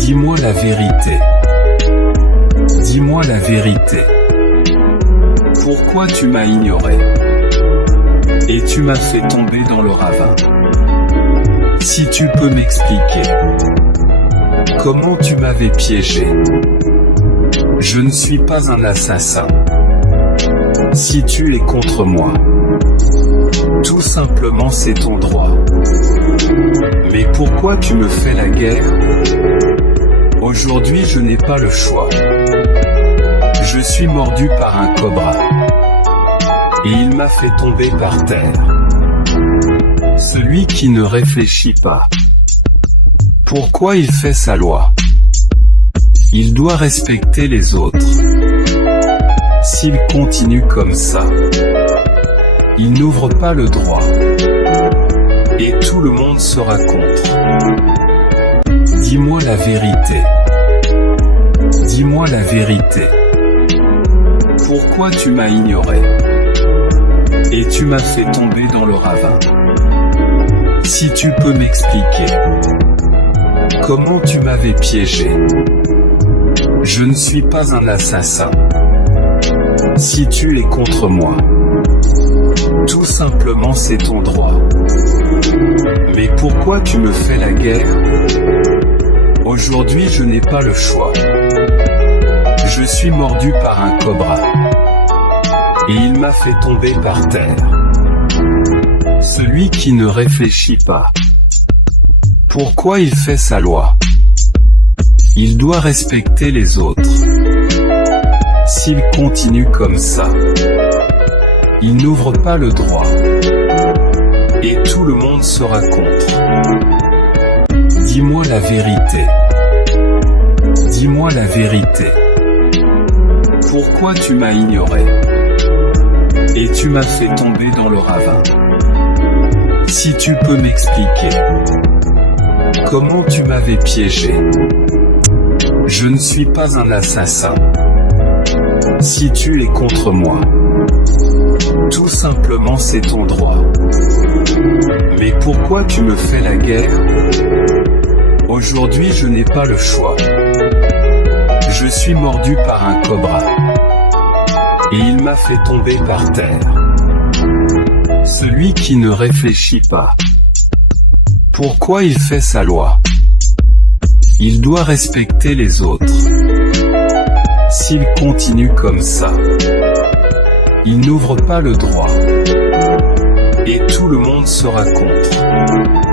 Dis-moi la vérité. Dis-moi la vérité. Pourquoi tu m'as ignoré? Et tu m'as fait tomber dans le ravin. Si tu peux m'expliquer comment tu m'avais piégé. Je ne suis pas un assassin. Si tu es contre moi, tout simplement c'est ton droit. Mais pourquoi tu me fais la guerre? Aujourd'hui je n'ai pas le choix. Je suis mordu par un cobra. Et il m'a fait tomber par terre. Celui qui ne réfléchit pas. Pourquoi il fait sa loi? Il doit respecter les autres. S'il continue comme ça, il n'ouvre pas le droit. Et tout le monde sera contre. Dis-moi la vérité. Dis-moi la vérité. Pourquoi tu m'as ignoré? Et tu m'as fait tomber dans le ravin. Si tu peux m'expliquer comment tu m'avais piégé. Je ne suis pas un assassin. Si tu es contre moi, tout simplement c'est ton droit. Mais pourquoi tu me fais la guerre? Aujourd'hui je n'ai pas le choix. Je suis mordu par un cobra. Et il m'a fait tomber par terre. Celui qui ne réfléchit pas. Pourquoi il fait sa loi? Il doit respecter les autres. S'il continue comme ça, il n'ouvre pas le droit. Et tout le monde sera contre. Dis-moi la vérité. Dis-moi la vérité. Pourquoi tu m'as ignoré? Et tu m'as fait tomber dans le ravin. Si tu peux m'expliquer comment tu m'avais piégé. Je ne suis pas un assassin. Si tu es contre moi, tout simplement c'est ton droit. Mais pourquoi tu me fais la guerre? Aujourd'hui je n'ai pas le choix. Je suis mordu par un cobra. Et il m'a fait tomber par terre. Celui qui ne réfléchit pas. Pourquoi il fait sa loi? Il doit respecter les autres. S'il continue comme ça, il n'ouvre pas le droit. Et tout le monde sera contre.